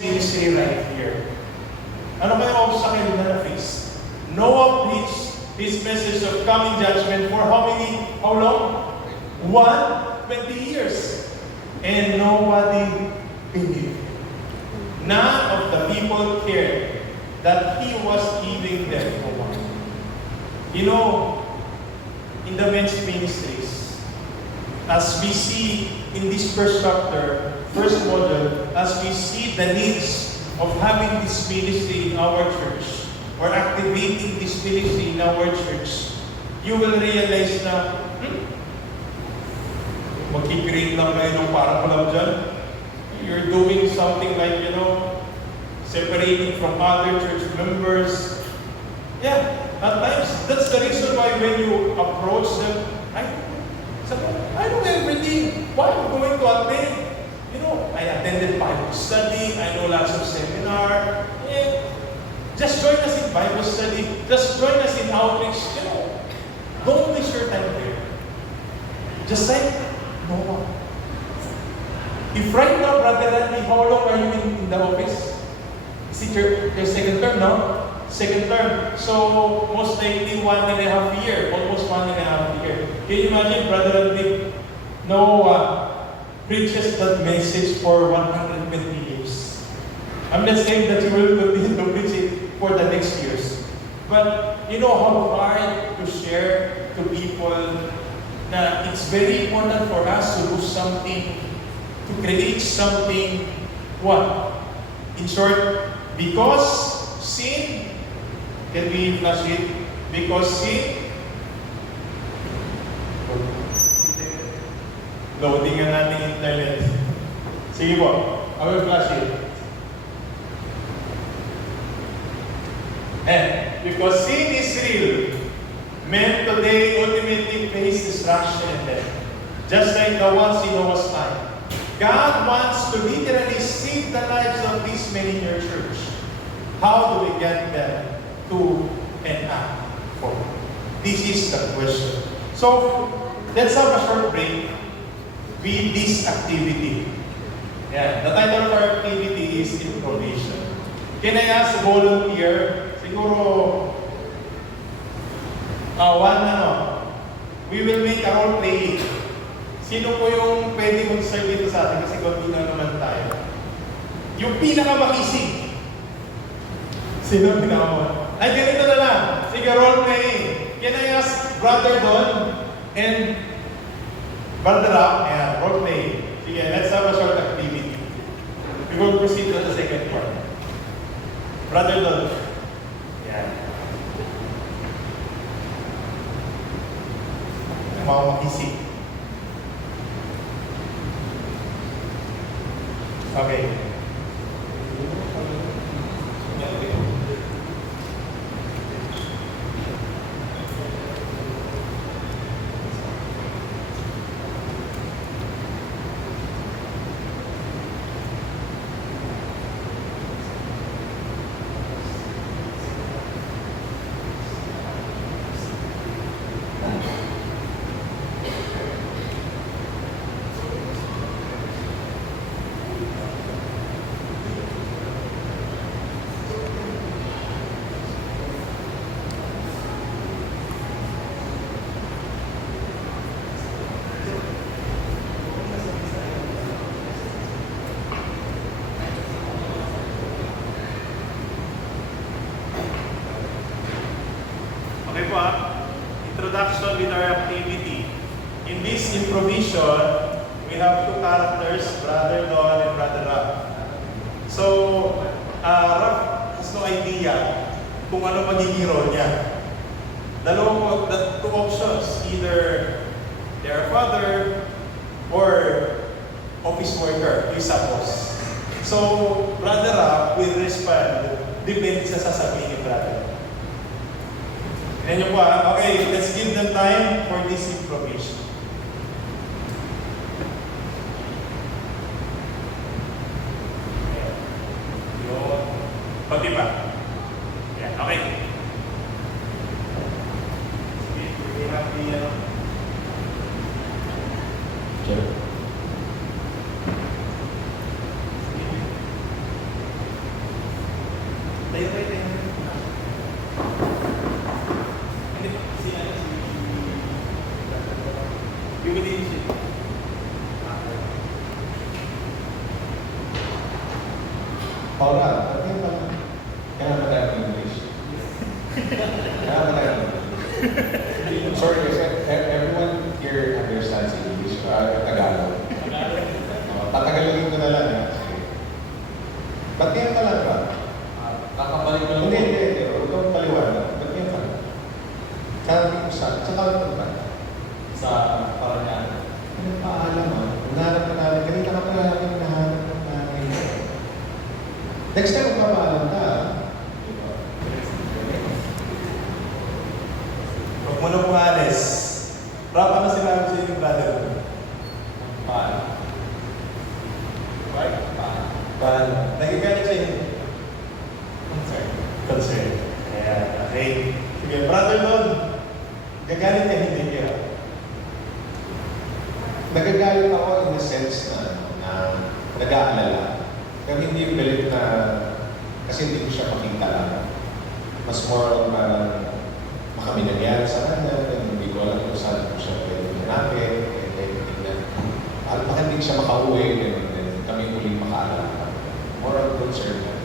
ministry right here. Ano kaya obstacle na na-face? Noah preached his message of coming judgment for how long? 120 years. And nobody believed. None of the people cared that he was giving them a warning. You know, in the men's ministries, as we see in this first chapter, first module, as we see the needs of having this ministry in our church, or activating this ministry in our church, you will realize na, magkikreate lang kayo ng parang alam dyan. You're doing something like, separating from other church members. Yeah, at times, that's the reason why when you approach them, I know everything. Why am I going to attend? I attended Bible study. I know lots of seminar. Just join us in Bible study. Just join us in outreach. Don't waste your time there. Just like Noah. If right now, Brother Randy, how long are you in the office? Is it your second term, no? Second term. So, most likely 1.5 year. Almost 1.5 year. Can you imagine, Brother Randy, Noah preaches that message for 120 years. I'm not saying that you will continue to preach it for the next years. But you know how hard to share to people na it's very important for us to do something, to create something. What? In short, because sin, can we flash it? Because sin, loading nga natin internet. Sige po, I will flash it. And because sin is real, men today ultimately face destruction and death. Just like the ones in Noah's time. God wants to literally save the lives of these men in your church. How do we get them to and act forward? This is the question. So, let's have a short break with this activity. Yeah, the title of our activity is Information. Can I ask a volunteer? Siguro, we will make a role playing. Sino po yung pwede mag-serve dito sa atin? Kasi konti na naman tayo. Yung pinakamakisig. Sino pinakamakisig? Ay, ganito na lang. Sige, role playing. Can I ask Brother Don and Brother Rock? Yeah, role playing. Sige, let's have a short activity. We will proceed to the second part. Brother Don. Yeah. Makakisig. Okay. Okay po introduction with our activity. In this improvisation, we have two characters, Brother Don and Brother Rob. So, Rob has no idea kung ano magiging role niya. Two options, either their father or office worker, is a boss. So, Brother Rob will respond, depende sa sasabihin ni Brother. Yan yung okay, let's give them time for this information. Yun. Pati pa. Yan, okay. Sige, we have the Sure. Paula, ba't yan pala? Kaya ba tayo ng English? Kaya ba tayo? Sorry, kasi everyone here understands English, Tagalog. Tatagalogin ko na lang. Ba't yan pala ba? Kakabalik ko lang Hindi, hindi. Huwag kang paliwanag. Ba't yan pala? Sabi ko sa Tagalog ba? sa Paranaque. Ano pa alam mo? Nahanap na namin. Kanina ka pa namin nahanap na namin. Next time, magpapaalam ka. Huwag mo na pumalis. Rapa na sinabi sa inyo, brother. Paano? Right? Paano? Paano? Nagagalit sa inyo? Concern. Concern. Ayan, okay. Sige, brother Lon, gagalit ka hindi kaya? Nagagalit ako in the sense na nag-aalala. Pero hindi yung galit na kasi hindi ko siya makita lang. Mas more on parang makami nangyari sa kanya, hindi ko alam kung saan ko siya pwede hanapin, at baka hindi siya makauwi, and kami uling makaalala. More on concern na.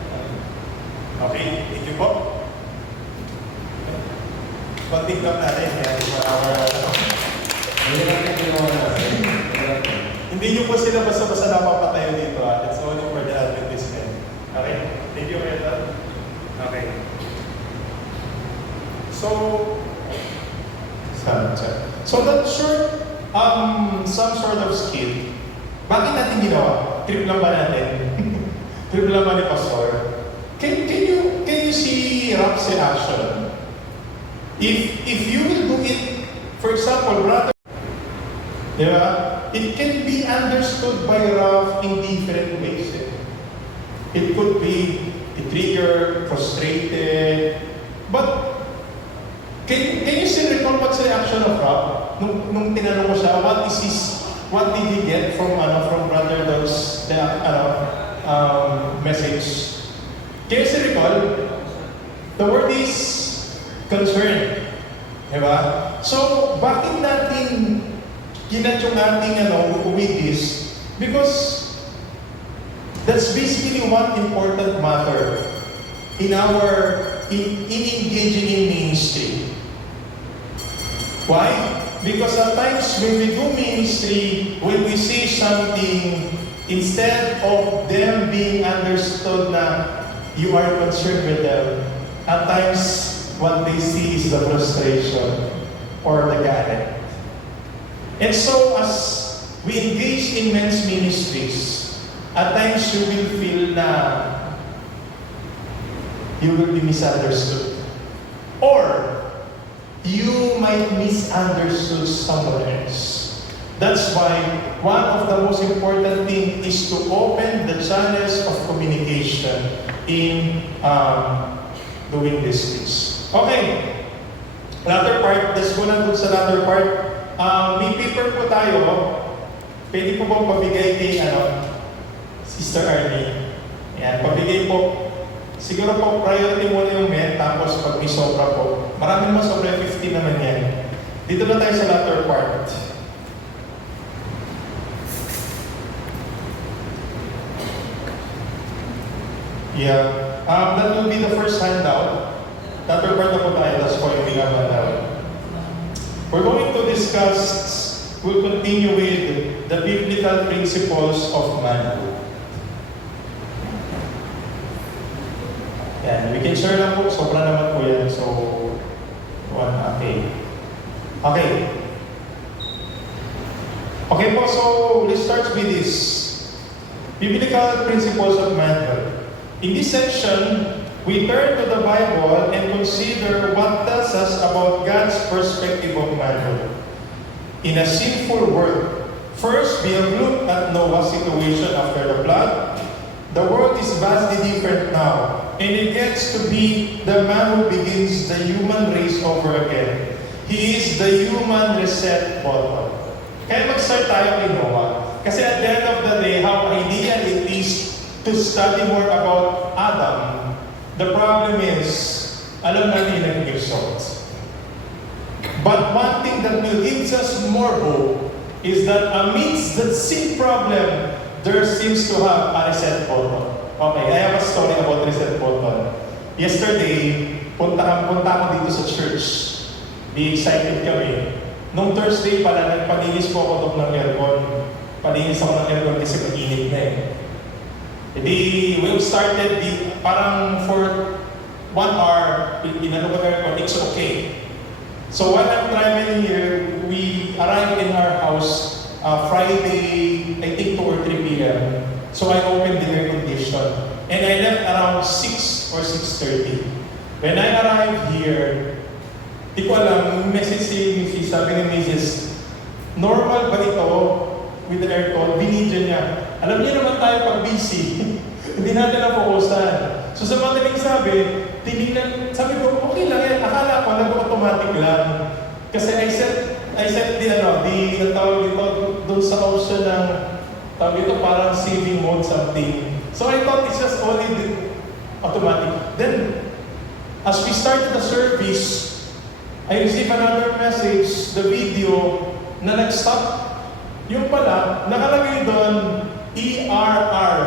Okay, thank you po. Konting lang natin yan for our... Hindi natin ginawa natin. Hindi nyo po sila basta-basta napapatayo dito. It's only for the advertisement. Okay? Thank you, Kuya. Okay. So that short, some sort of skill, bakit natin ginawa? Trip lang ba natin? Trip lang ba ni Pastor? Can you see Rap's action? If you will do it, for example, brother, it can be understood by Raf in different ways. It could be a trigger, frustrated, but can you still recall what's the reaction of Raf? Nung tinanong ko siya, what did he get from Brother Dog's message? Can you still recall? The word is concern. Diba? So, bakit natin ginat yung ating with this? Because that's basically one important matter in engaging in ministry. Why? Because at times when we do ministry, when we say something, instead of them being understood na you are concerned with them, at times what they see is the frustration or the galit. And so as we engage in men's ministries, at times you will feel na you will be misunderstood. Or you might misunderstood someone else. That's why one of the most important things is to open the channels of communication in doing these things. Okay. Another part, let's go na dun sa another part. May paper po tayo. Pwede po bang pabigay kay Sister Arnie? Yan, pabigay po. Siguro po, priority muna yung men, tapos pag may sobra po. Marami naman sobra, 50 naman yan. Dito na tayo sa latter part. Yeah. That will be the first handout. Latter part na po tayo, that's po yung handout. We're going to discuss, we'll continue with the biblical principles of manhood. Yan, we can share lang po, sobra naman po yan. So, okay. Okay. Okay po, so let's start with this. Biblical principles of manhood. In this section, we turn to the Bible and consider what tells us about God's perspective of manhood. In a sinful world, first we have looked at Noah's situation after the flood. The world is vastly different now. And it gets to be the man who begins the human race over again. He is the human reset button. Kaya mag-start tayo kay Noah. Kasi at the end of the day, how ideal it is to study more about Adam The problem is, alam natin yung naging result. But one thing that will give us more hope is that amidst the sin problem, there seems to have a reset button. Okay, I have a story about reset button. Yesterday, punta ako dito sa church. Be excited kami. Nung Thursday pala, nagpalinis po ako doon ng aircon. Palinis ako ng aircon kasi mainit na eh. We started parang for 1 hour, inano ko aircon, it's okay. So while I'm traveling here, we arrived in our house Friday, I think 2 or 3 p.m. So I opened the air condition. And I left around 6 or 6:30. When I arrived here, di ko alam, message si Mrs. Sabi ni Mrs. Normal ba ito with the aircon? Binidyo niya. Alam niyo naman tayo pag busy. Hindi natin na-focusan. So sa madaling tinignan, sabi ko, okay lang yan. Akala ko, nag-automatic lang. Kasi I set the tawag dito, doon sa option ng, tawag dito, parang saving mode something. So I thought it's just only automatic. Then, as we started the service, I received another message, the video, na nag-stop. Yung pala, nakalagay doon, ERR.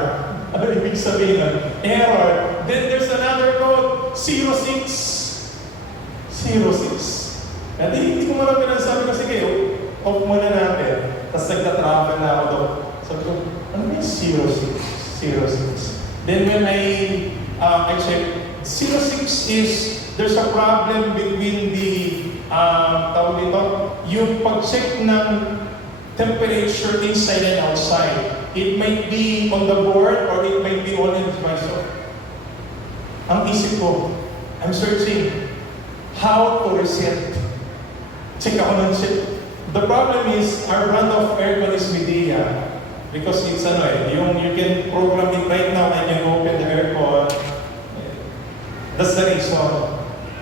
Ano ibig sabihin nun? Error. Then there's another code, 06. 06. At hindi ko marami na sabi ko, sige, off muna natin. Tapos nagta-travel na ako doon. Sabi ko, ano yung 06? 06. Then when I checked, 06 is, there's a problem between the, tawag dito, yung pag-check ng temperature inside and outside. It might be on the board or it might be on the device. Ang isip ko, I'm searching how to reset. Check ako ng check. The problem is, our brand of aircon is Midea. Because it's you can program it right now and you open the aircon. That's the reason.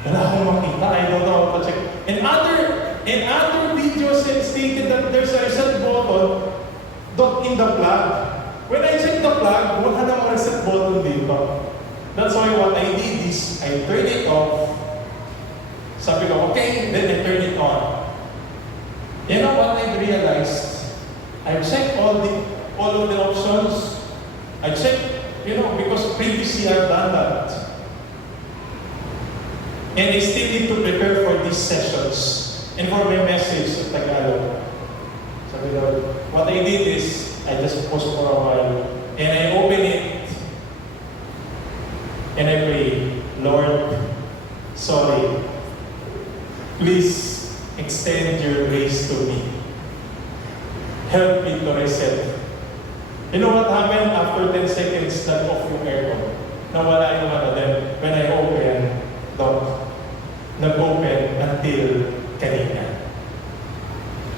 Wala akong makita. I don't know how to check. And other videos stated that there's a reset button in the plug. When I check the plug, wala namang reset button dito. That's why what I did is, I turn it off. Sabi ko, okay, then I turn it on. You know what I realized? I checked all of the options. I checked, because previously I've done that. And I still need to prepare for these sessions and for my message in Tagalog. Sabi ko, what I did is, I just pause for a while, and I open it, and I pray, Lord, sorry, please extend your grace to me. Help me to reset. You know what happened after 10 seconds that off yung aircon? Nawala yung then when I open, nag-open until kanina.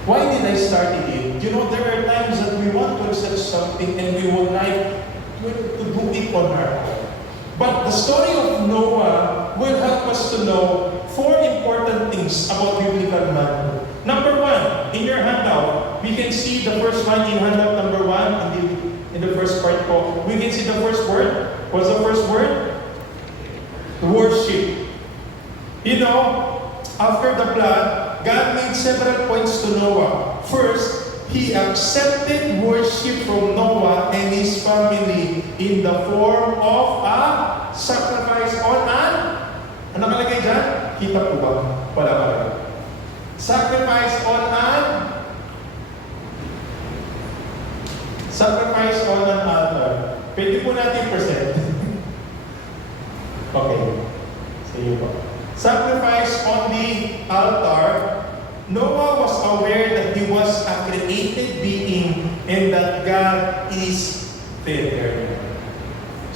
Why did I start it? There are times that we want to research something and we would like to do it on our own. But the story of Noah will help us to know 4 important things about biblical manhood. Number 1, in your handout, we can see the first one in handout number 1 in the first part po. We can see the first word. What's the first word? Worship. After the flood, God made several points to Noah. First, He accepted worship from Noah and his family in the form of a sacrifice on an, ano nakalagay dyan? Kita po ba? Wala pa rin. Sacrifice on an altar. Pwede po natin present. Okay. Sige po. Sacrifice on the altar. Noah was aware that he was a created being and that God is there.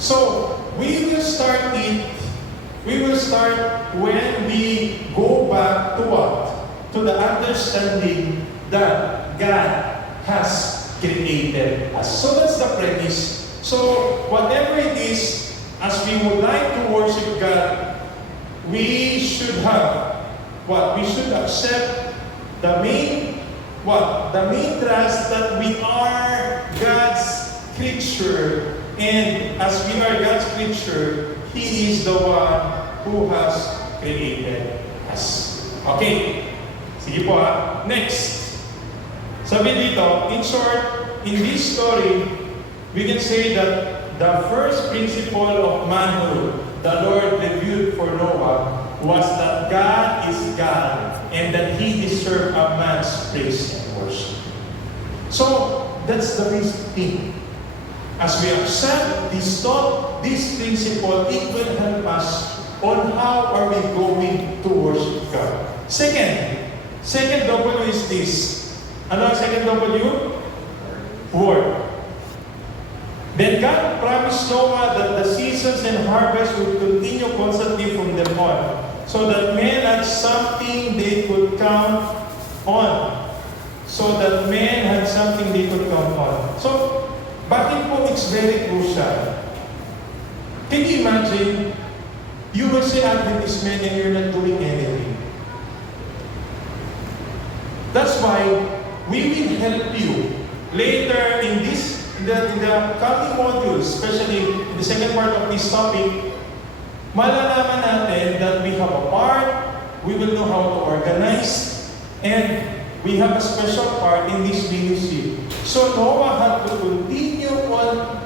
So, we will start when we go back to what? To the understanding that God has created us. So that's the premise. So, whatever it is, as we would like to worship God, we should have what? We should accept the main trust that we are God's creature. And as we are God's creature, He is the one who has created us. Okay. Sige po ha. Next. Sabi dito, in short, in this story, we can say that the first principle of manhood the Lord revealed for Noah was that God is God and that He deserved a man's praise and worship. So, that's the basic thing. As we accept this thought, this principle, it will help us on how are we going to worship God. Second W is this. Ano ang second W? Word. Then God promised Noah that the seasons and harvest would continue constantly from them on, so that men had something they could count on. So, bakit po it's very crucial? Can you imagine, you will say advertisement and you're not doing anything? That's why we will help you later in the coming modules, especially in the second part of this topic. Malalaman natin that we have a part, we will know how to organize, and we have a special part in this ministry. So Noah had to continue on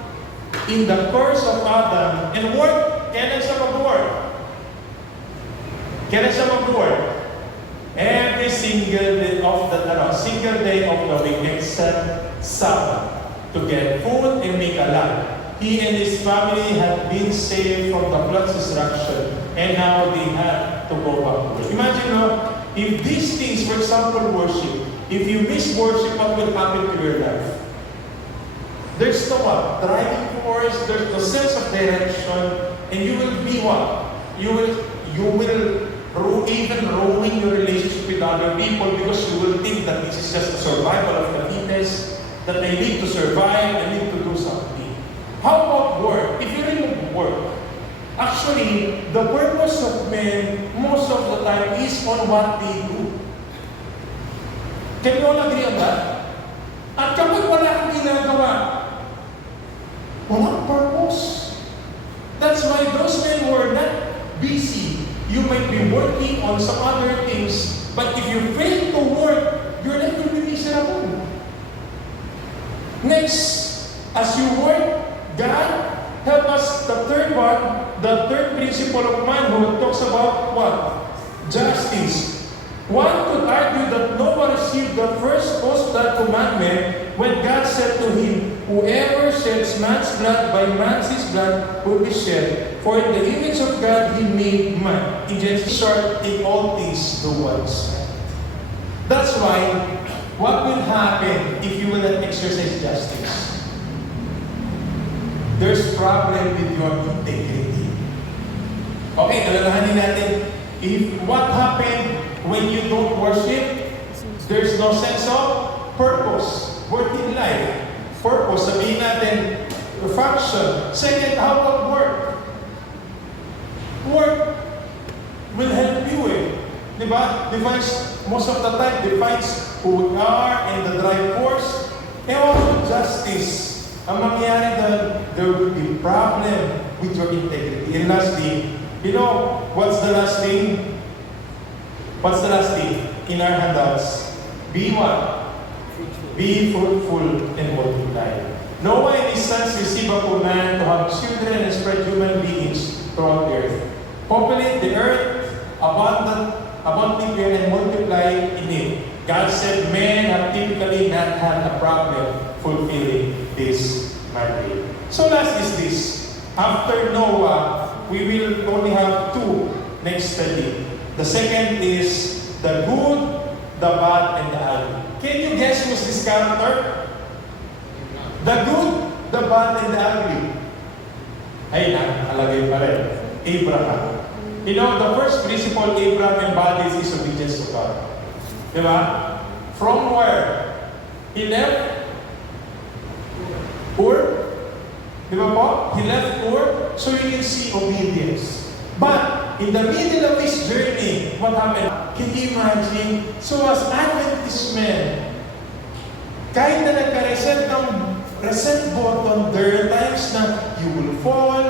in the course of Adam and work. Kailan siya mag-work? Every single day of the week except Sabbath, to get food and make a life. He and his family had been saved from the flood's destruction, and now they had to go back to work. Imagine, if these things, for example, worship, if you miss worship, what will happen to your life? There's no driving force, there's no sense of direction, and you will be what? You will even ruin your relationship with other people because you will think that this is just a survival of the fittest, that they need to survive, they need to do something. How about work? If you remove work, actually, the purpose of men most of the time is on what they do. Can you all agree on that? At kapag wala kang ginagawa, walang purpose. That's why those men were not busy. You might be working on some other things, but if you fail to work, your life will be miserable. Next, as you work, God help us. The third principle of manhood talks about what? Justice. One could argue that Noah received the first post-flood commandment when God said to him, "Whoever sheds man's blood, by man's his blood will be shed. For in the image of God he made man." In Genesis, short, in all things do what is right. That's why, what will happen if you will not exercise justice? There's problem with your integrity. Okay, alalahanin natin, what happened when you don't worship? There's no sense of purpose. Work in life. Purpose, sabihin natin, function. Second, how about work? Work will help you Diba? Defines, most of the time, defines who we are and the drive force. And also justice. Ang mangyayari doon, there will be problem with your integrity. And lastly, you know, what's the last thing? What's the last thing in our handouts? Be what? Be fruitful and multiply. Noah and his sons received a command to have children and spread human beings throughout the earth. Populate the earth abundantly and multiply in it. God said men have typically not had a problem fulfilling this mandate. So last is this. After Noah, we will only have two next study. The second is the good, the bad, and the ugly. Can you guess who's this character? The good, the bad, and the ugly. Ay, nakalagay pa rin. Abraham. You know, the first principle Abraham embodies is obedience to God. Diba? From where? He left Ur. Diba po? He left Ur, so you can see obedience. But, in the middle of this journey, what happened? Can you imagine? So as Adventist men, kahit na nagka-reset ng reset button, there are times na you will fall,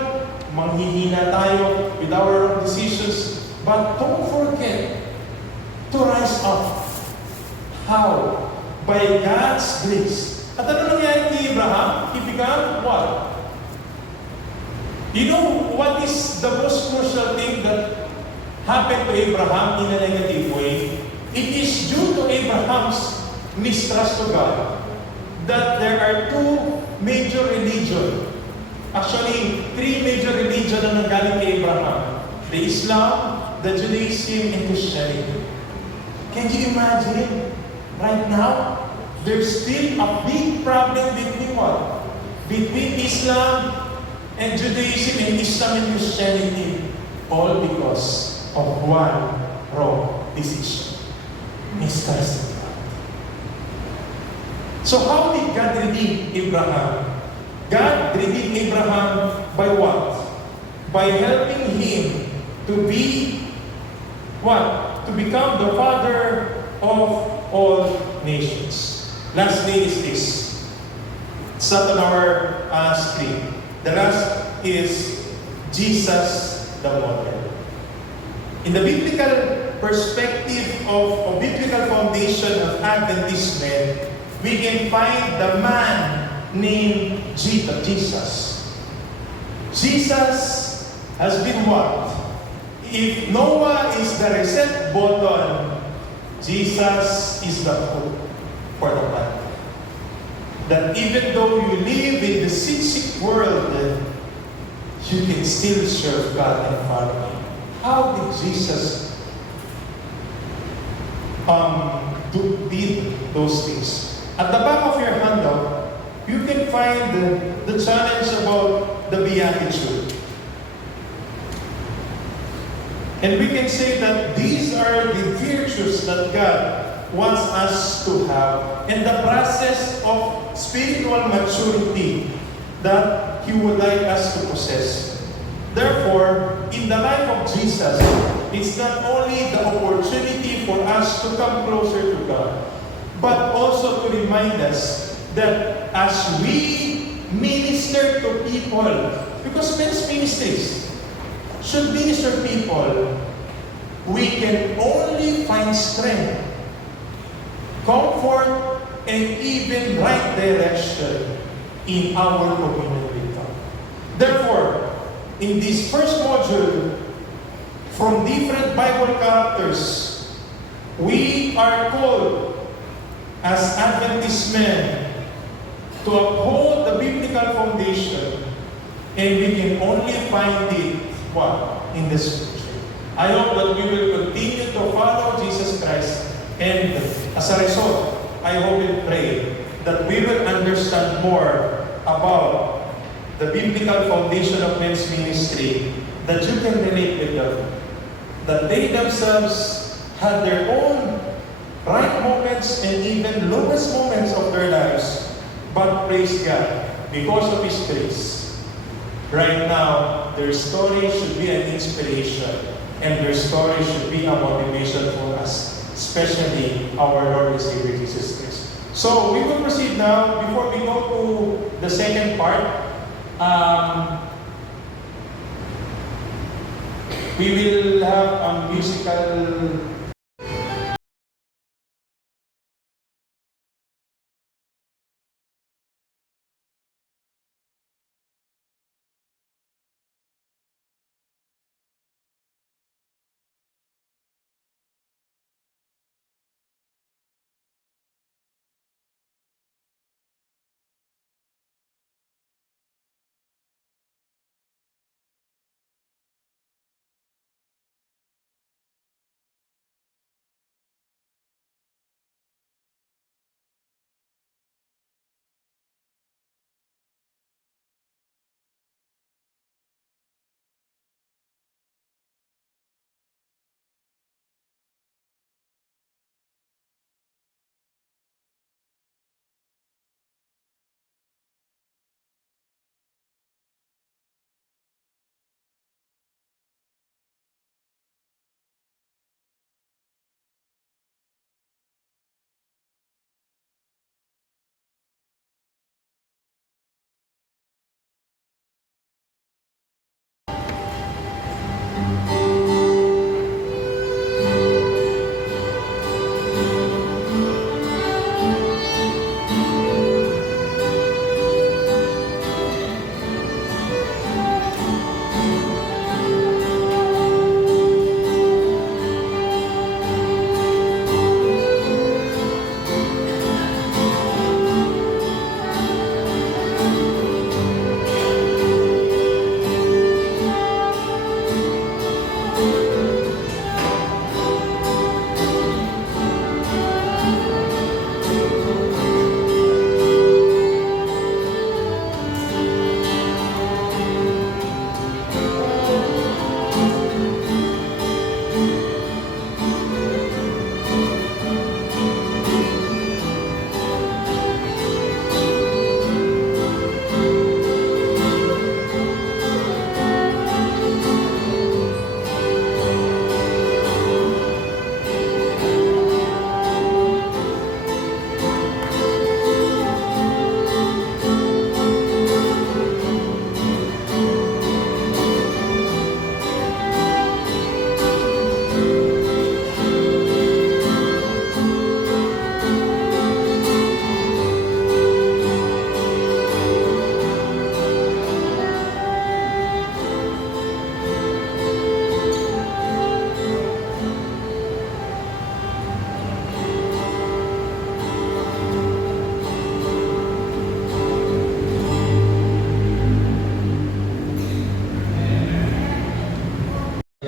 manghihina tayo with our wrong decisions. But don't forget to rise up. How? By God's grace. At ano nangyari kay Abraham? He became what? You know what is the most crucial thing that happened to Abraham in a negative way? It is due to Abraham's mistrust to God that there are two major religions. Actually, three major religions na nanggaling kay Abraham. The Islam, the Judaism, and Christianity. Can you imagine? Right now, there's still a big problem between what? Between Islam and Judaism and Islam and Christianity. All because of one wrong decision. Mistrust of God. So how did God redeem Abraham? God redeemed Abraham by what? By helping him to be what? To become the father of all nations. Lastly is this. It's not on our screen. The last is Jesus the model. In the biblical perspective of biblical foundation of Adventist men, we can find the man named Jesus. Jesus has been what? If Noah is the reset button, Jesus is the hope for the planet. That even though you live in the sick world, you can still serve God and follow Him. How did Jesus did those things? At the back of your handout, you can find the challenge about the Beatitude. And we can say that these are the virtues that God wants us to have and the process of spiritual maturity that He would like us to possess. Therefore, in the life of Jesus, it's not only the opportunity for us to come closer to God, but also to remind us that as we minister to people, because men's ministries should minister people, we can only find strength, comfort, and even right direction in our communion with God. Therefore, in this first module, from different Bible characters, we are called as Adventist men to uphold the biblical foundation, and we can only find it what? In the Scripture. I hope that we will continue to follow Jesus Christ, and as a result, I hope and pray that we will understand more about the biblical foundation of men's ministry, that you can relate with them, that they themselves had their own right moments and even lowest moments of their lives, but praise God, because of His grace. Right now, their story should be an inspiration, and their story should be a motivation for us, especially our Lord and Savior Jesus Christ. So we will proceed now. Before we go to the second part, we will have a musical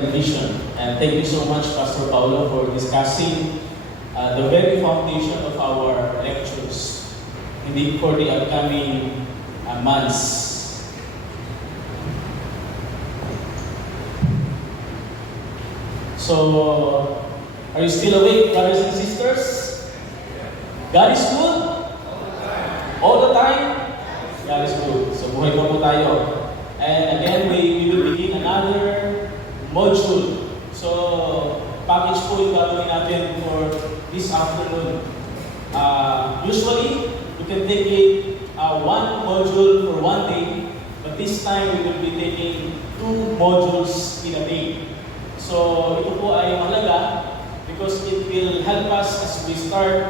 vision. And thank you so much, Pastor Paulo, for discussing the very foundation of our lectures indeed for the upcoming months. So, are you still awake, brothers and sisters? God is good? All the time? God is good. So, buhay pa po tayo. And again, we will begin another module. So, package po yung gagawin natin for this afternoon. Usually, we can take it one module for one day, but this time we will be taking 2 modules in a day. So, ito po ay mahalaga because it will help us as we start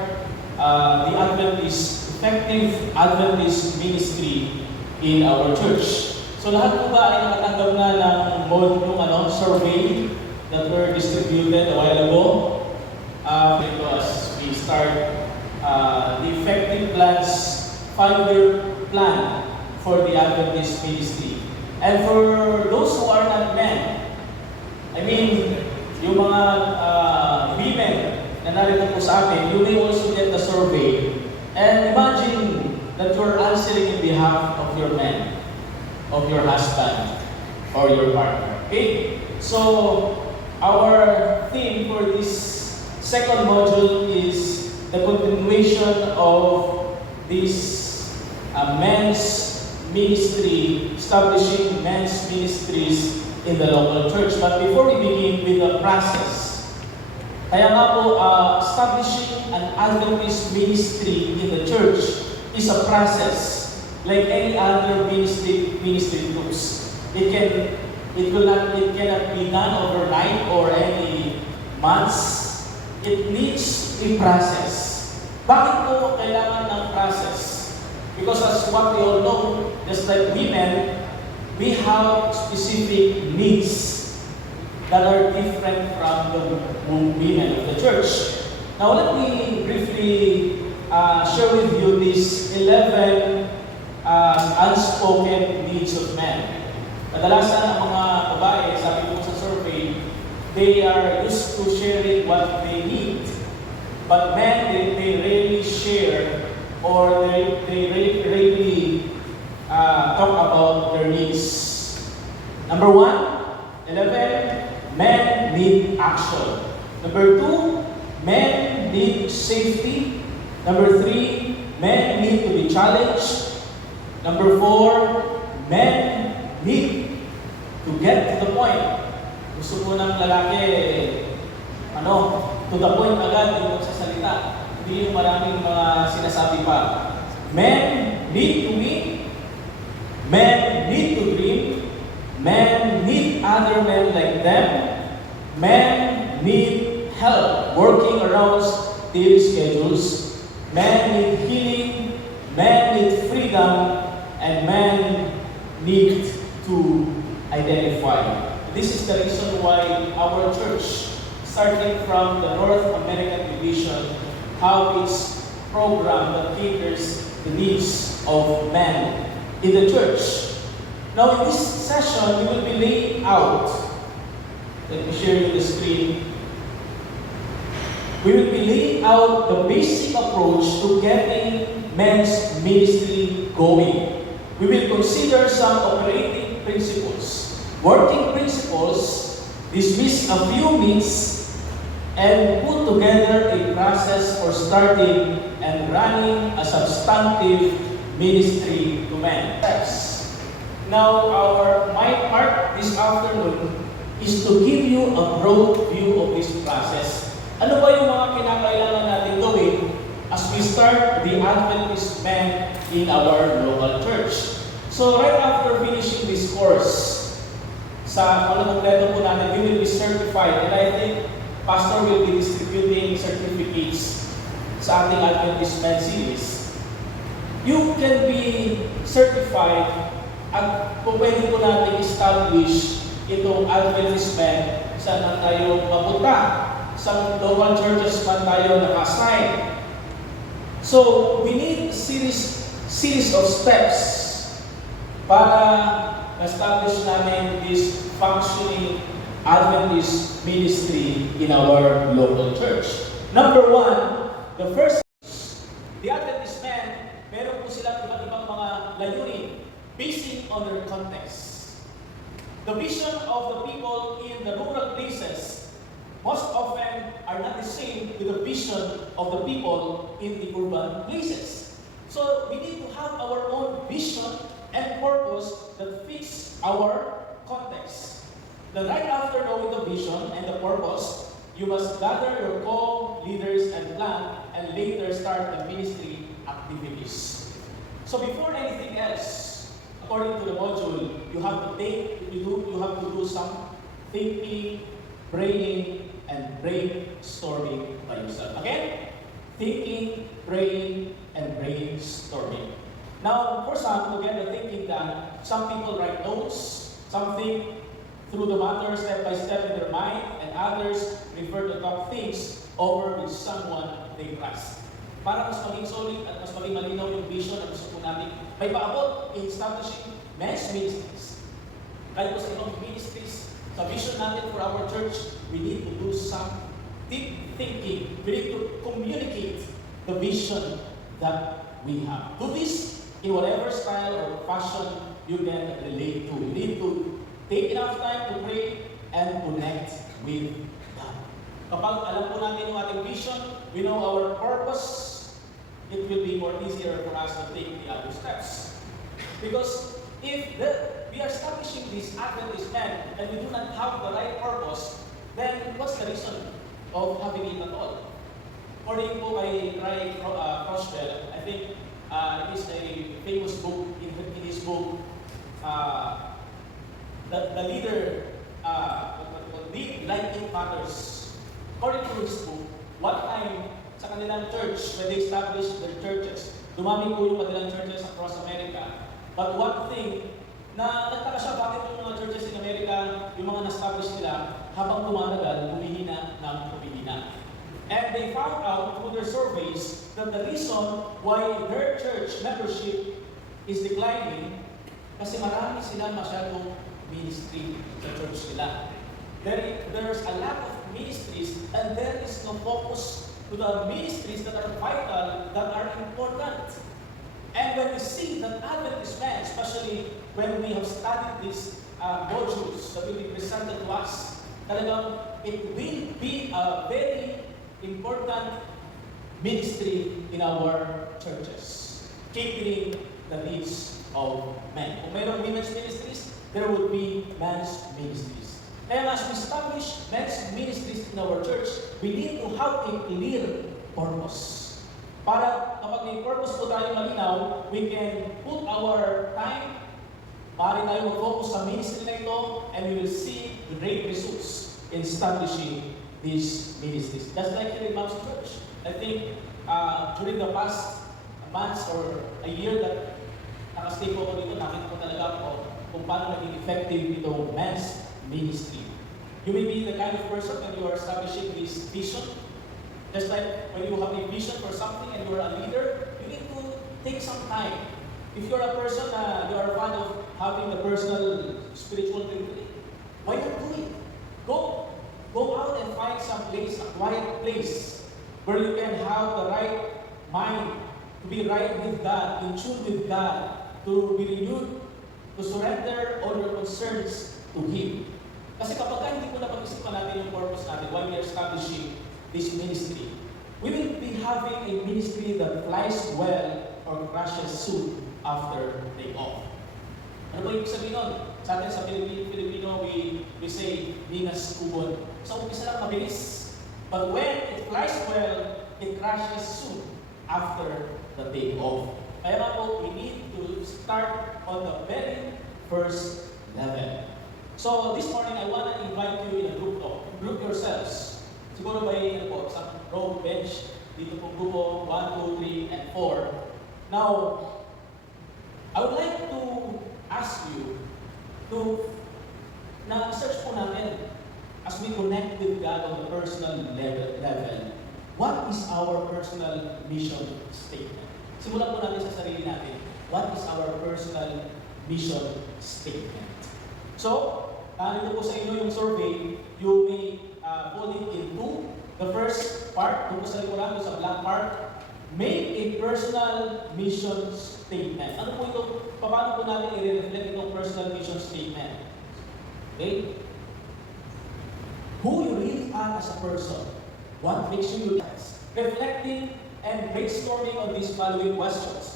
the effective Adventist ministry in our church. So, lahat po ba ay nakatanggap na ng survey that were distributed a while ago? As we start the effective plans, 5-year plan for the Adventist ministry. And for those who are not men, I mean, yung mga women na narito po sa amin, you may also get the survey. And imagine that you're answering in behalf of your man, of your husband, or your partner. Okay? So, our theme for this second module is the continuation of this men's ministry, establishing men's ministries in the local church. But before we begin with the process, kaya nga po, establishing an Adventist ministry in the church is a process like any other ministry groups. It cannot be done overnight or any months. It needs a process. Bakit po kailangan ng process? Because as what we all know, just like women, we have specific needs that are different from the women of the church. Now, let me briefly share with you these 11 unspoken needs of men. Kadalasan ang mga babae, sabi ko sa survey, they are used to sharing what they need. But men, they rarely share or they rarely talk about their needs. Number 1, 11, men need action. Number 2, men need safety. Number 3, men need to be challenged. Number 4, men need to get to the point. Gusto po ng lalaki, to the point agad yung magsasalita. Hindi yung maraming mga sinasabi pa. Men need to win. Men need to dream. Men need other men like them. Men need help working around daily schedules. Men need healing. Men need freedom. And men need to identify. This is the reason why our church, starting from the North American Division, have its program that caters the needs of men in the church. Now, in this session, we will be laying out. Let me share you the screen. We will be laying out the basic approach to getting men's ministry going. We will consider some operating principles, working principles, dismiss a few myths, and put together a process for starting and running a substantive ministry to men. Now, my part this afternoon is to give you a broad view of this process. Ano ba yung mga kinakailangan natin gawin as we start the Adventist men in our local church? So, right after finishing this course, sa kompleto po natin, we will be certified. And I think Pastor will be distributing certificates sa ating Adventist Men series. You can be certified at kung pwede po natin establish itong Adventist Men saan man tayo mapunta, sa local churches man tayo naka-assign. So, we need a series of steps para establish namin this functioning Adventist ministry in our local church. Number one, the first, the Adventist men, meron po silang iba't ibang mga layunin basing on their context. The vision of the people in the rural places most often are not the same with the vision of the people in the urban places. So we need to have our own vision and purpose that fits our context. Then right after knowing the vision and the purpose, you must gather your co-leaders and plan and later start the ministry activities. So before anything else, according to the module, you have to do some thinking, praying, and brainstorming by yourself. Again, thinking, praying, and brainstorming. Now, for some, to get the thinking done, some people write notes, some think through the matter step by step in their mind, and others prefer to talk things over with someone they trust. Para mas maging solid at mas maging malinaw yung vision at gusto po natin may paabot in establishing men's ministries. Kahit po sa ibang ministries, sa vision natin for our church, we need to do some deep thinking. We need to communicate the vision that we have. Do this in whatever style or fashion you can relate to. You need to take enough time to pray and connect with God. Kapag alam po natin yung ating vision, we know our purpose, it will be more easier for us to take the other steps. Because if we are establishing this Adventist men and we do not have the right purpose, then what's the reason of having it at all? According po kay Ray Crosswell, I think it is a famous book in his book, the leader, lead like it matters. According to his book, one time sa kanilang church, when they established their churches, dumami po yung kanilang churches across America. But one thing, na nagtaka siya bakit yung mga churches in America, yung mga na-establish nila, habang tumatagal, humihina ng humihina. And they found out through their surveys that the reason why their church membership is declining, kasi marami sila masyadong ministry sa church nila. There's a lot of ministries and there is no focus to the ministries that are vital, that are important. And when we see that Adventist men, especially when we have studied these modules that will be presented to us, talagang it will be a very important ministry in our churches, catering the needs of men. Kung mayroong women's ministries, there would be men's ministries. And as we establish men's ministries in our church, we need to have a clear purpose. Para kapag may purpose po tayo malinaw, we can put our time, maaari tayo mag-focus sa ministry na ito, and we will see great results in establishing these ministries. Just like here in Mountain Church. I think during the past months or a year that nakastay po ako dito, nakita ko talaga kung paano naging effective itong men's ministry. You may be the kind of person when you are establishing this vision, just like when you have a vision for something and you are a leader, you need to take some time. If you're a person you are fond of having the personal spiritual retreat, why not do it? Go out and find some place, a quiet place, where you can have the right mind, to be right with God, in tune with God, to be renewed, to surrender all your concerns to Him. Kasi kapag hindi ko napag-isipan natin yung purpose natin, why we are establishing this ministry, we will be having a ministry that flies well or crashes soon after take-off. Ano ba ibig sabihin nun? Sa atin sa Pilipino, we say, Venus Kubon. So, umpisa lang mabilis. But when it flies well, it crashes soon after the take-off. Kaya nga po, we need to start on the very first level. So, this morning, I want to invite you in a group talk. Group yourselves. Siguro ba sa row bench, dito pong grupo 1, 2, 3, and 4. Now, I would like to ask you to na-search po natin as we connect with God on the personal level. What is our personal mission statement? Simulan po natin sa sarili natin. What is our personal mission statement? So, nandito po sa inyo yung survey, you may fold it into the first part, doon po sa likuran, doon sa black part, make a personal mission statement. Ano po ito? Paano po natin i-reflect itong personal mission statement? Okay? Who you really are as a person. What makes you unique? Reflecting and brainstorming on these following questions.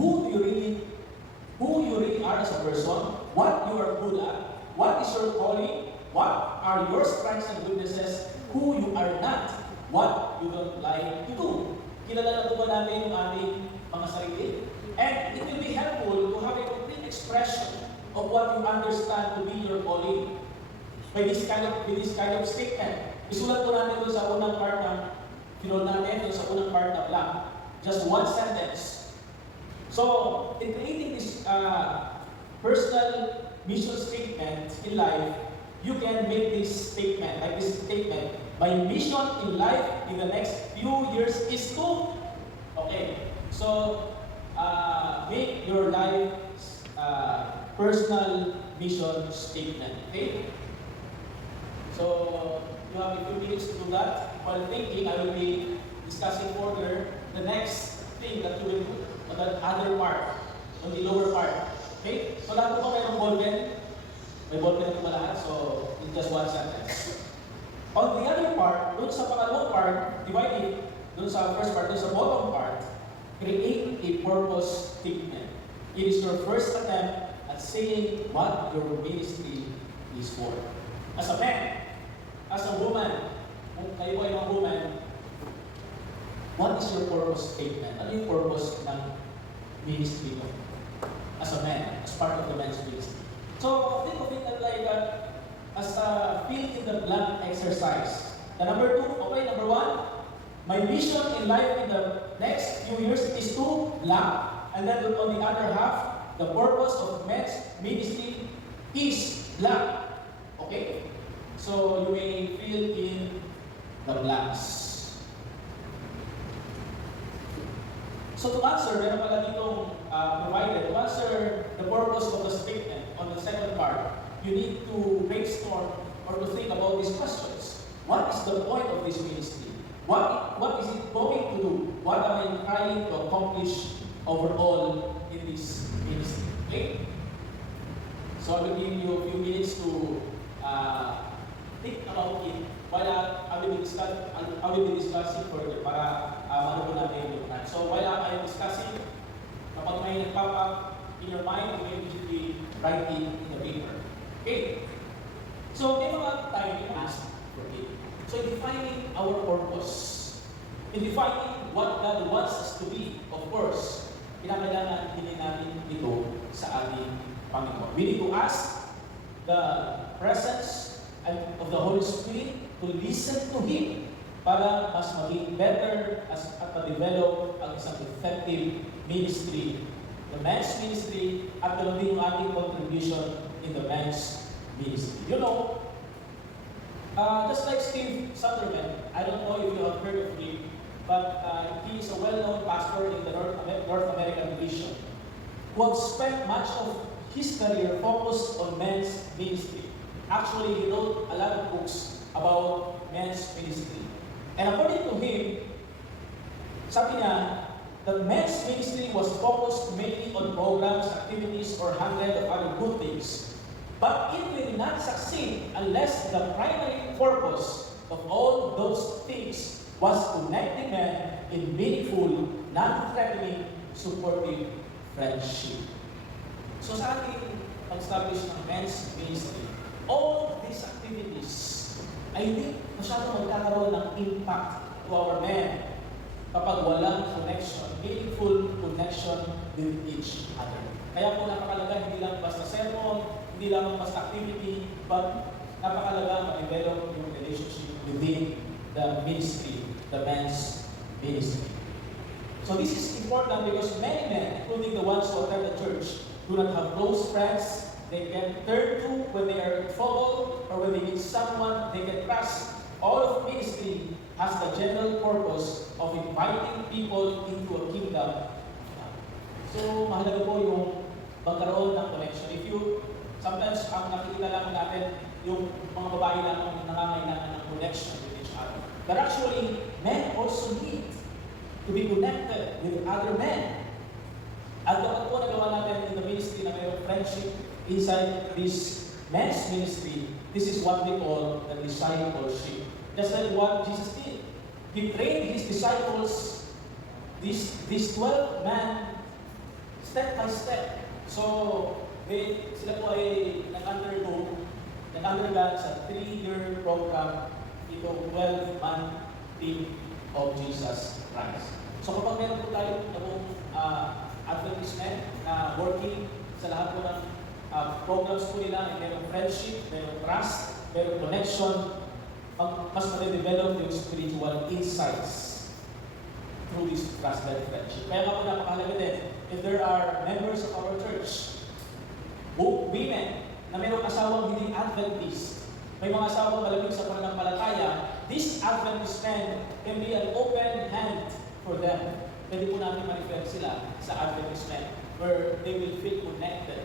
Who you really are as a person, what you are good at, what is your calling, what are your strengths and weaknesses, who you are not, what you don't like to do. Kilala na po ba natin yung ating mga sarili? And it will be helpful to have a complete expression of what you understand to be your calling by this kind of statement. Isulat po natin doon sa unang part ng pinol natin, doon sa unang part na blank. Just one sentence. So, in creating this personal mission statement in life, you can make this statement, like this statement, my mission in life in the next few years is to, okay, so make your life personal mission statement, okay? So, you have a few minutes to do that. While thinking, I will be discussing further the next thing that you will do on the other part, on the lower part. Okay? So, lahat po mayroong ballpen. May ballpen ito ba lahat? So, in just one sentence. On the other part, dun sa pangalawang part, divide it, dun sa first part, dun sa bottom part, create a purpose statement. It is your first attempt at saying what your ministry is for. As a man, as a woman, kung kayo ay mga woman, what is your purpose statement? Ano yung purpose ng ministry mo? As a man, as part of the men's ministry. So, think of it like as a fill in the blank exercise. The number 2, okay, number 1, my mission in life in the next few years is to blank. And then on the other half, the purpose of men's ministry is blank. Okay? So, you may fill in the blanks. So to answer, meron pala ditong provided. To answer the purpose of the statement on the second part, you need to brainstorm or to think about these questions. What is the point of this ministry? What is it going to do? What am I trying to accomplish overall in this ministry? Okay? So I will give you a few minutes to think about it while I will be discussing further para ano po natin yung plan. So while I am discussing, kapag may nag-pop up in your mind, you may immediately write it in the paper. Okay? So may mga tayo yung ask for it. So in defining our purpose, in defining what God wants us to be, of course, pinakailangan din natin ito sa ating Panginoon. We need to ask the presence of the Holy Spirit to listen to Him para mas maging better at ma-develop ang isang effective ministry, the men's ministry, at ganoon din yung ating contribution in the men's ministry. You know, just like Steve Sutherland, I don't know if you have heard of him, but he is a well-known pastor in the North American division who has spent much of his career focused on men's ministry. Actually, he wrote a lot of books about men's ministry. And according to him, sabi niya, the men's ministry was focused mainly on programs, activities, or hundreds of other good things. But it will not succeed unless the primary purpose of all those things was connecting men in meaningful, non-threatening, supportive friendship. So sa ating pag-establish ng men's ministry, all these activities ay hindi masyadong magkakaroon ng impact to our men kapag walang connection, meaningful connection with each other. Kaya po napakalaga, hindi lang basta sermon, hindi lang basta activity, but napakalaga ma-develop yung relationship within the ministry, the men's ministry. So this is important because many men, including the ones who attend the church, do not have close friends they can turn to when they are in trouble or when they need someone they can trust. All of ministry has the general purpose of inviting people into a kingdom. So, mahalaga po yung magkaroon ng connection. If you Sometimes, ang nakikita lang natin, yung mga babae lang ang nangangailangan ng connection with each other. But actually, men also need to be connected with other men. At kapag po nagawa natin in the ministry na mayroong friendship inside this men's ministry, this is what we call the discipleship. Just like what Jesus did. He trained His disciples, these 12 men, step by step. So, sila po ay nag-undergone sa 3-year program itong 12-man team of Jesus Christ. So kapag meron po tayo advertisement na working sa lahat po ng programs po nila, mayroong friendship, mayroong trust, mayroong connection, mas ma-develop yung spiritual insights through this trusted friendship. Kaya nga po napakahalaga din, if there are members of our church, women na mayroong asawang hindi Adventist, may mga asawang malamig sa pananampalataya, these Adventist men can be an open hand for them. Pwede po namin ma-refer sila sa Adventist men where they will feel connected.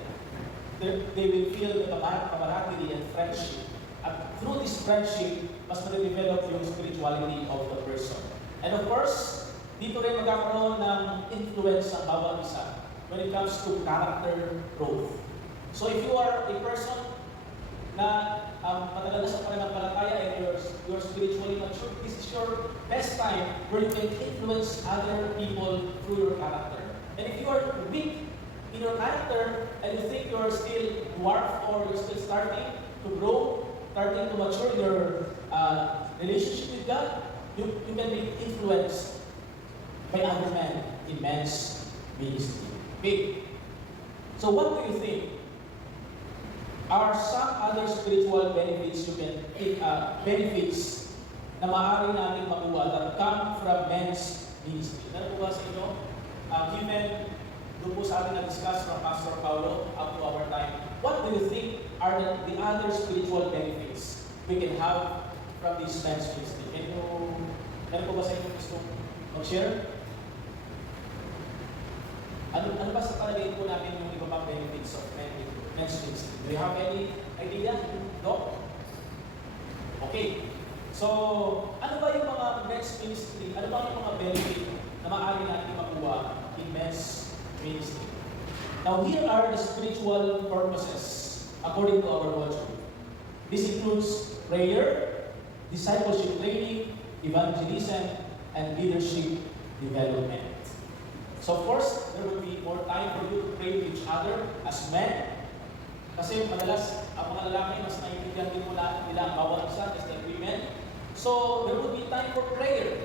They will feel the camaraderie and friendship. At through this friendship, mas ma-develop yung spirituality of the person. And of course, dito rin magkakaroon ng influence ang bawat isa when it comes to character growth. So if you are a person na matagal na sa pananampalataya and you're spiritually mature, this is your best time where you can influence other people through your character. And if you are weak in your character and you think you're still dwarf or you're still starting to grow, starting to mature in your relationship with God, you can be influenced by other men in men's ministry. Okay. So what do you think? Are some other spiritual benefits benefits na maaari natin makuha that come from men's ministry? Ano po ba sa inyo? Given doon po sa atin na-discuss from Pastor Paulo up to our time, what do you think are the other spiritual benefits we can have from this men's ministry? Ano po ba sa inyo gusto mag-share? Ano ba sa palagay po namin yung iba pang benefits of men's ministry? Do you have any idea? No? Okay. So, ano ba yung mga men's ministry? Ano ba yung mga benefit na maaari natin makuha in men's ministry? Now, here are the spiritual purposes according to our culture. This includes prayer, discipleship training, evangelism, and leadership development. So of course, there will be more time for you to pray with each other as men. Kasi madalas, ang mga lalaki, mas naiintindihan din nila ang bawat isa, just like women. So there will be time for prayer.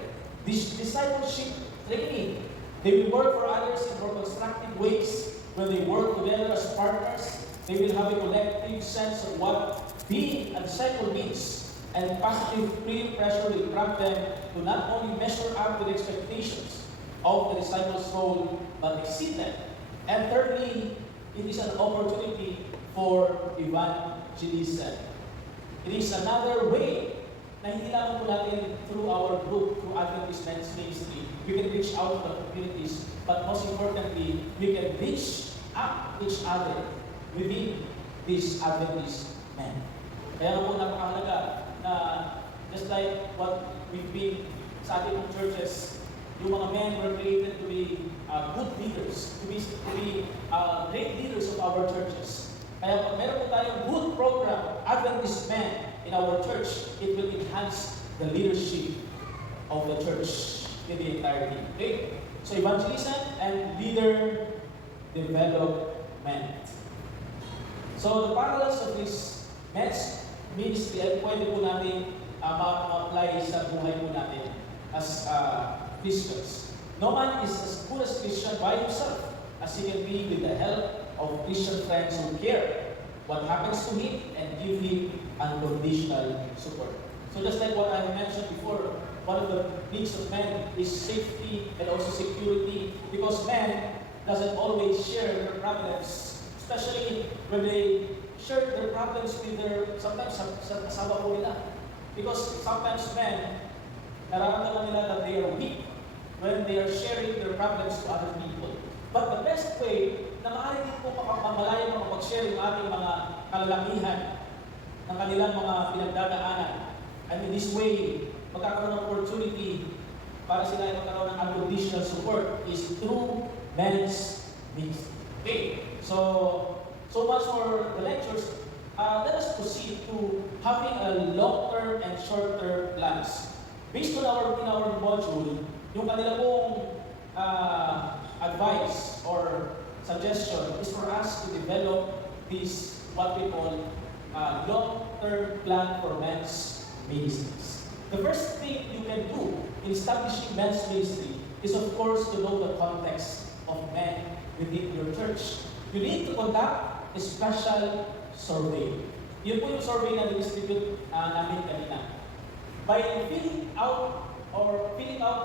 This discipleship training. They will work for others in more constructive ways. When they work together as partners, they will have a collective sense of what being a disciple means. And positive peer pressure will prompt them to not only measure up with expectations of the disciples' role, but exceed them. And thirdly, it is an opportunity for evangelism. It is another way na hindi lang po natin through our group, through Adventist Men's Ministry, we can reach out to the communities, but most importantly, we can reach up each other within these Adventist men. Kaya po napakahalaga na just like what we've been sa ating churches, yung mga men were created to be good leaders, to be great leaders of our churches. Kaya pag meron po tayong good program, Adventist men in our church, it will enhance the leadership of the church in the entirety. Okay? So evangelism and leader development. So the parallels of this men's ministry ay pwede po natin ma-apply sa buhay po natin as Christians. No man is as good as Christian by himself as he can be with the help of Christian friends who care what happens to him and give him unconditional support. So just like what I mentioned before, one of the needs of men is safety and also security, because men doesn't always share their problems, especially when they share their problems with sometimes sa asawa po nila. Because sometimes men, nararamdaman nila that they are weak when they are sharing their problems to other people. But the best way na maaari din po mapagmamalaya mga mag-share yung ating mga kalalakihan ng kanilang mga pinagdadaanan. And in this way, magkakaroon ng opportunity para sila ay magkaroon ng unconditional support is through men's ministry. Okay, so much for the lectures. Let us proceed to having a long-term and short-term plans. Based on in our module, yung kanila pong advice or suggestion is for us to develop this, what we call long-term plan for men's ministries. The first thing you can do in establishing men's ministry is, of course, to know the context of men within your church. You need to conduct a special survey. Yun po yung survey na distribute namin kanina. By filling out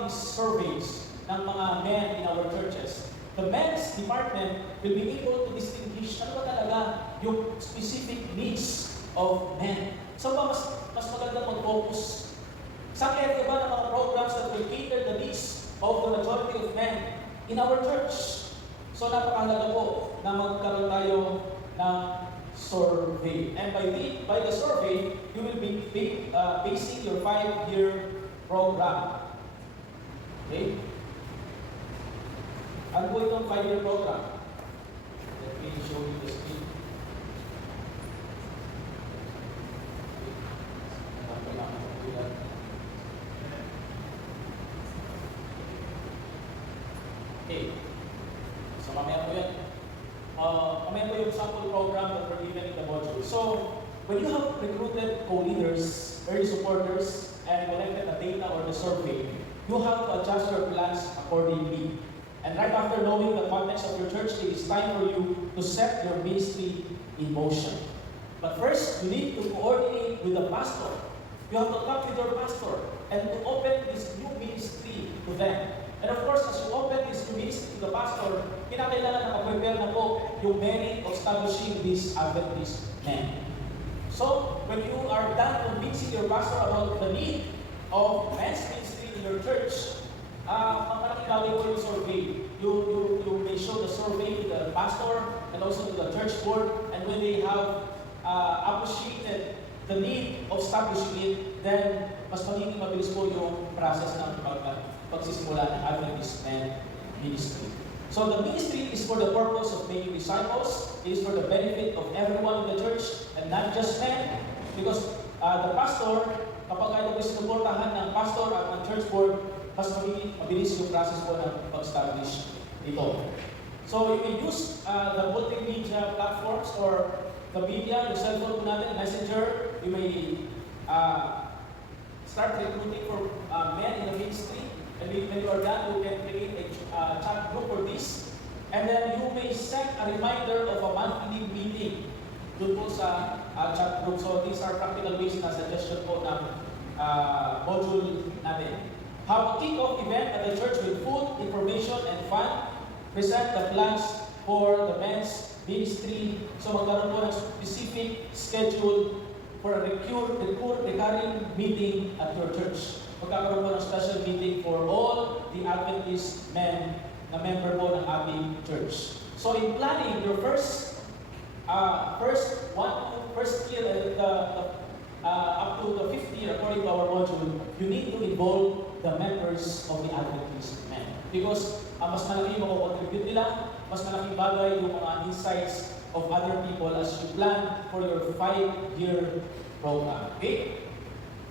these surveys ng mga men in our churches, the men's department will be able to distinguish ano ba talaga yung specific needs of men. So mas maganda mag-focus. Sa area ba ng mga programs that will cater the needs of the majority of men in our church? So napakahalaga po na magkaroon tayo ng survey. And by the survey, you will be basing your 5-year program. Okay? Ano po itong 5-year program? Let me show you the screen. Okay. So mamaya po yan. Mamaya po yung sample program that we're given in the module. So, when you have recruited co-leaders, early supporters, and collected the data or the survey, you have to adjust your plans accordingly. And right after knowing the context of your church, it is time for you to set your ministry in motion. But first, you need to coordinate with the pastor. You have to talk with your pastor and to open this new ministry to them. And of course, as you open this new ministry to the pastor, kinakailangan na prepare na po yung merit of establishing these Adventist men. So, when you are done convincing your pastor about the need of men's ministry in your church, malaking bagay po yung survey. You may show the survey to the pastor and also to the church board, and when they have appreciated the need of establishing it, then mas magiging mabilis po yung process ng pagsisimula ng Adventist men ministry. So the ministry is for the purpose of making disciples. It is for the benefit of everyone in the church and not just men. Because the pastor, kapag kayo po sinuportahan ng pastor at ng church board, mas magiging mabilis yung process po ng pag-establish dito. So you can use the multimedia platforms or the media, yung cellphone po natin, messenger. You may start recruiting for men in the ministry. And when you are done, you can create a chat group for this. And then you may set a reminder of a monthly meeting doon po sa chat group. So these are practical ways na suggestion po ng module natin. Have a kick-off event at the church with food, information, and fun. Present the plans for the men's ministry. So magkaroon po ng specific schedule for a recurring meeting at your church. Magkakaroon po ng special meeting for all the Adventist men na member po ng ating church. So in planning your first year up to the 5th year according to our module, you need to involve the members of the Adventist men. Because mas malaki yung makakontribute nila, mas malaking bagay yung mga insights of other people as you plan for your 5-year program. Okay?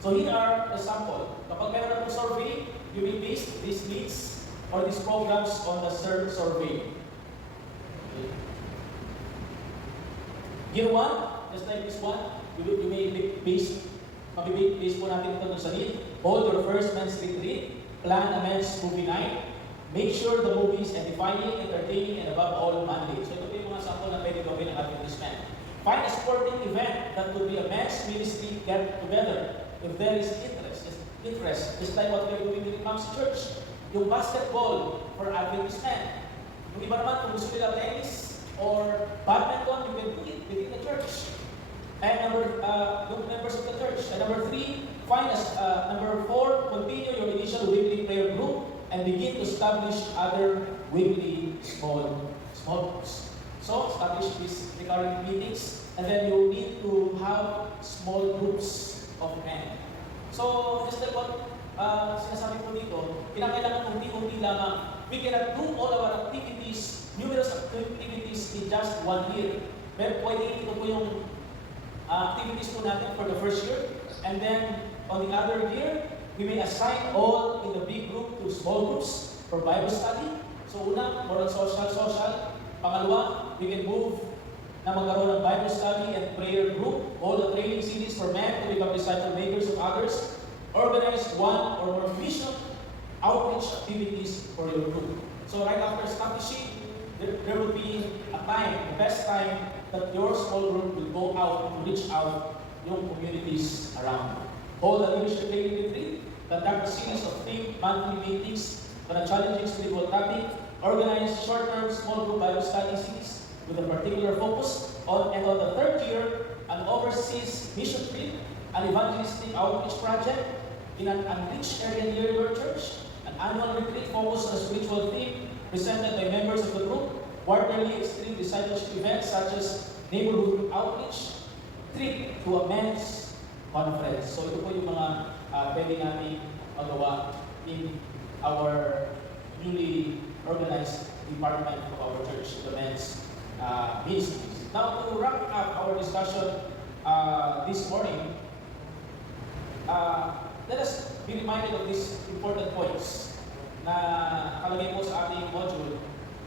So here are the sample. Kapag meron ng survey, you will base these needs or these programs on the survey. Okay. Year 1, just like this one, you may base po natin ito sa need. Hold your first men's retreat. Plan a men's movie night. Make sure the movie is edifying, entertaining, and above all, manly. So ito po yung mga sample na pwede gawin ng Adventist men. Find a sporting event that would be a men's ministry get together. If there is interest, just like what we're doing when it comes to church. Yung basketball for Adventist men. Yung iba naman, kung gusto nila tennis or badminton, you can do it within the church. And members of the church. And number 4, continue your initial weekly prayer group and begin to establish other weekly small groups. So, establish these recurring meetings and then you need to have small groups of men. So, just like what sinasabi ko dito, kinakailangan unti-unti lamang. We cannot do all our activities, numerous activities in just 1 year. Pero pwede ito po yung activities po natin for the first year, and then on the other year, we may assign all in the big group to small groups for Bible study. So una, more on social. Pangalawa, we can move na magkaroon ng Bible study and prayer group, all the training series for men to become disciple makers of others. Organize one or more mission outreach activities for your group. So right after establishing, there will be a time, the best time, that your small group will go out to reach out yung communities around. Hold a leadership training retreat, conduct a series of 3 monthly meetings on a challenging spiritual topic, organize short-term small group Bible study series with a particular focus on, and on the third year, an overseas mission trip, an evangelistic outreach project in an unreached area near your church, an annual retreat focused on a spiritual theme presented by members of the group, quarterly extreme discipleship events such as neighborhood outreach, trip to a men's conference. So ito po yung mga pwede namin magawa in our newly organized department of our church, the men's ministries. Now to wrap up our discussion this morning, let us be reminded of these important points na nakalagay po sa ating module.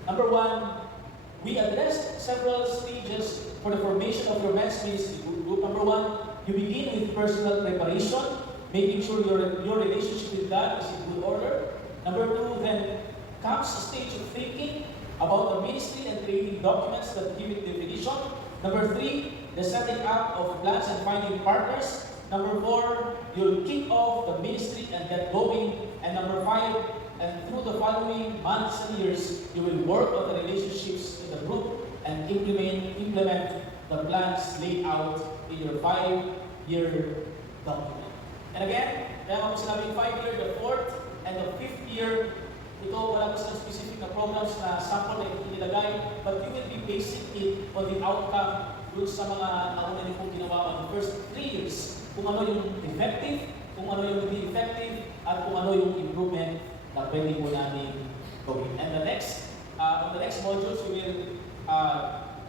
Number 1, we addressed several stages for the formation of your men's ministry group. Number 1, you begin with personal preparation, making sure your relationship with God is in good order. Number 2, then comes a stage of thinking about the ministry and creating documents that give it definition. Number 3, the setting up of plans and finding partners. Number 4, you'll kick off the ministry and get going. And number 5, and through the following months and years, you will work on the relationships in the group and implement the plans laid out in your 5-year document. And again, kaya nga po sinabing 5-year, the 4th and the 5th year, ito wala po silang specific na programs na sample na inilagay, but you will be basing it on the outcome dun sa mga nauna niyo pong ginawa on the first 3 years. Kung ano yung effective, kung ano yung hindi effective, at kung ano yung improvement na pwede po natin gawin. And the next, on the next modules, we will,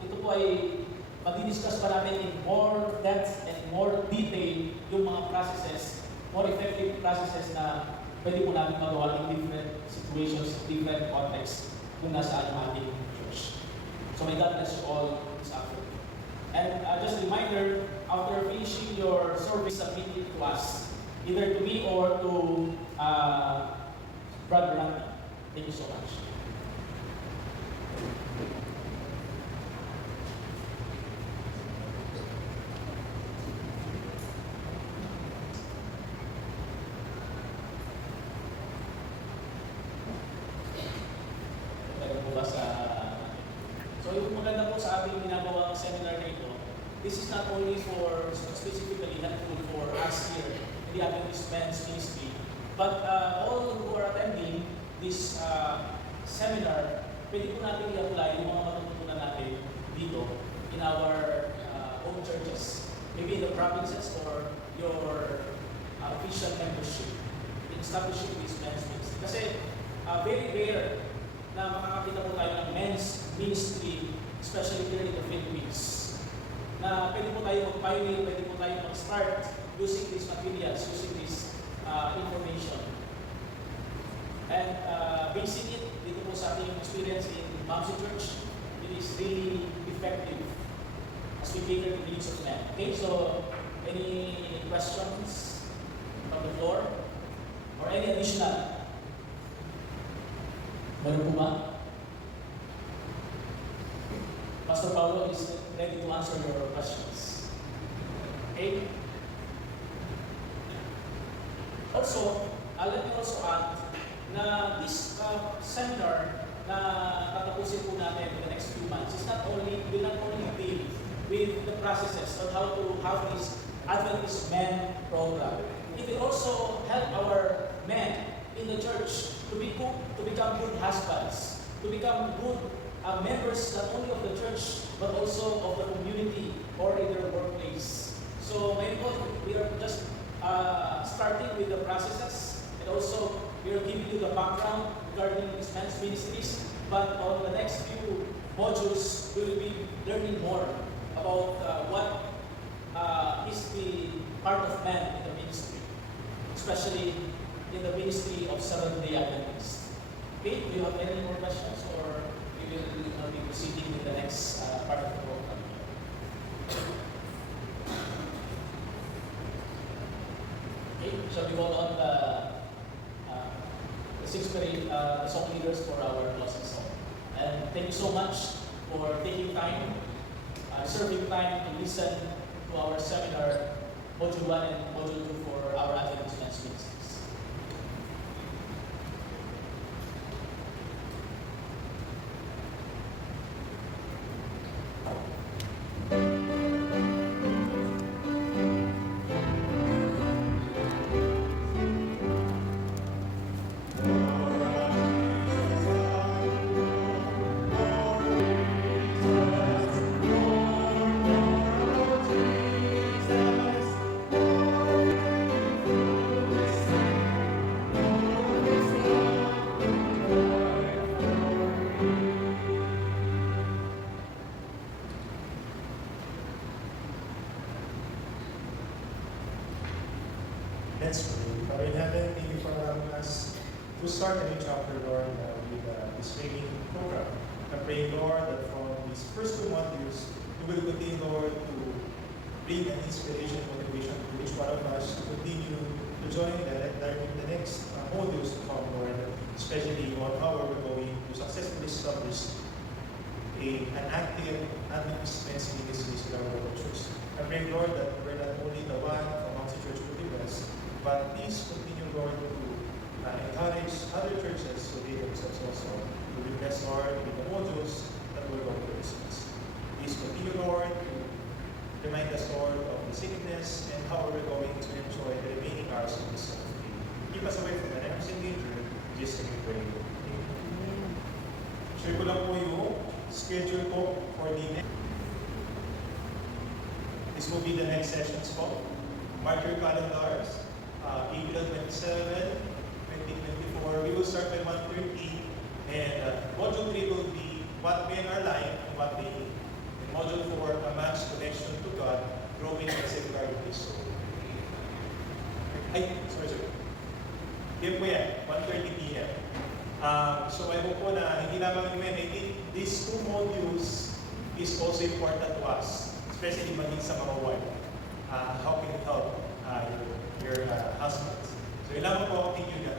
ito po ay mag-discuss pa natin in more depth and more detail yung mga processes, more effective processes na pwede po natin magawa in different situations, different contexts kung nasaan ang ating church. So may God bless you all this afternoon. And just a reminder, after finishing your survey, submit it to us, either to me or to Brother Randy. Thank you so much. So yung maganda po sa ating ginagawang seminar na ito, this is not only for specifically helpful for us here in the Adventist Men's Ministry, but all who are attending this seminar, pwede po natin i-apply yung mga matutunan natin dito in our own churches, maybe in the provinces or your official membership in establishing this men's ministry. Kasi very rare na makakakita po tayo ng men's ministry, especially here in the Philippines, na pwede po tayo mag-pioneer, pwede po tayo mag-start using these materials, using this information. And basing it dito po sa ating experience in Mamsi Church, it is really effective as we cater to the needs of men. Okay, so any questions from the floor? Or any additional? Meron po ba? Pastor Paulo is ready to answer your questions. Okay? Also, let me also add na this seminar na tatapusin po natin in the next few months is will not only deal with the processes on how to have this Adventist Men program. It will also help our men in the church to become good husbands, to become good members not only of the church but also of the community or in their workplace. So ngayon po, we are just starting with the processes, and also we are giving you the background regarding these men's ministries. But on the next few modules, we will be learning more about what is the part of man in the ministry, especially in the ministry of Seventh-day Adventists. Okay, do you have any more questions, or we will be proceeding with the next part of the program? Okay, shall we call on the sixth grade song leaders for our closing song? And thank you so much for taking time, serving time to listen to our seminar, Module 1 and Module 2 for our Adventist Men's Ministries. Let's pray. Father in heaven, thank you for allowing us to start a new chapter, Lord, with this training program. I pray, Lord, that from these first 2 modules, you will continue, Lord, to bring an inspiration, motivation to each one of us to continue to join the next modules to come, Lord, especially on how we're going to successfully establish an active Adventist men's ministries in our local church. I pray, Lord, that we're not only the one from Mountain Church will be blessed, but please continue, Lord, to encourage other churches to be themselves also to be blessed, Lord, in the modules that we're going to discuss. Please continue, Lord, to remind us, Lord, of the sickness and how we're going to enjoy the remaining hours of this day. Keep us away from the next danger. Just we pray. Amen. Share ko lang po yung schedule po for the next. This will be the next sessions po. Mark your calendars. April 27, 2024. We will start by 1:30, and Module 3 will be what men are like and what they need. And Module 4, a man's connection to God, growing and safeguarding his soul. Sorry. Yan po yan, 1:30 p.m. So I hope po na hindi lamang yung men, I think these 2 modules is also important to us, especially maging sa mga wife. How can it help your husbands? So yun lamang po, thank you God.